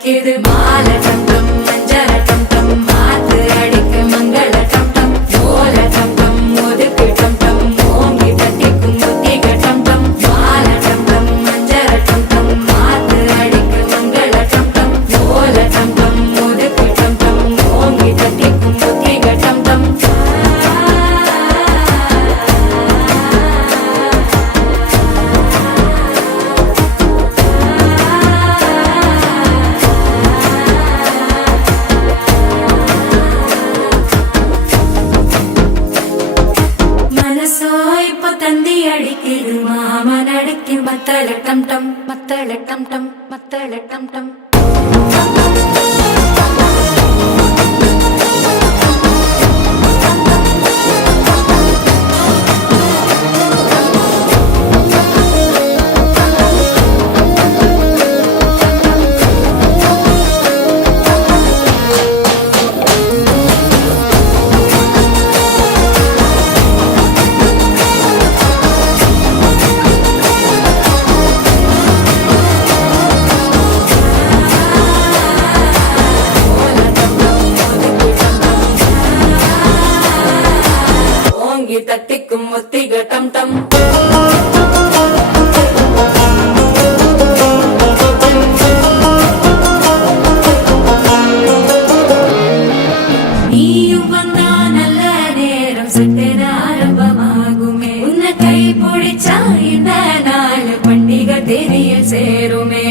அடிக்குது மாலை டம் டம் மஞ்சள டம் டம் மாத்து அடிக்க மங்கள டம் டம் ஓல டம் டம் ஒதுக்கு டம் டம் ஓங்கி தட்டிக்கும் ஒத்திக டம் டம் மாலை டம் டம் மஞ்சள டம் டம் மாத்து அடிக்க மங்கள டம் டம் ஓல டம் டம் ஒதுக்கு டம் டம் ஓங்கி தட்டிக்கும் ஒத்திக டம் டம் தந்தி அடிக்குது மாமன் அடிக்கு மத்தள டம் டம் மத்தள டம் டம் மத்தள டம் டம் தட்டிக்கும் ஒத்திக டம் டம் நீயும் வந்தா நல்ல நேரம் சட்டென ஆரம்பமாகுமே உன்னை கை பிடிச்சா இந்த நாள் பண்டிகை தேதியில் சேருமே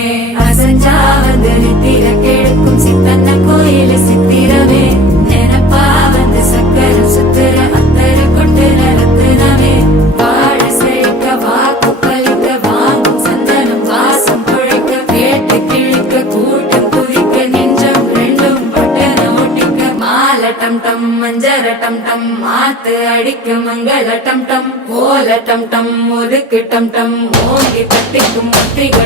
அசஞ்சா வந்து நித்திர கெடுக்கும் சித்தன்ன கோயில சித்திரமே நினப்பா வந்து சக்கரம் சுத்துற அத்தர கொண்டு நடத்துனவே வாழ செழிக்க வாக்கு பலிக்க வாங்கும் சந்தனம் வாசம் குழைக்க கேட்டு கிழிக்க கூட்டம் குதிக்க நெஞ்சம் ரெண்டும் பட்டன ஒட்டிக்க மாலை டம் டம் மஞ்சர டம் டம் மாத்து அடிக்க மங்கள டம் டம் ஓல டம் டம் ஒதுக்கு டம் டம் ஓங்கி தட்டிக்கும் ஒத்திக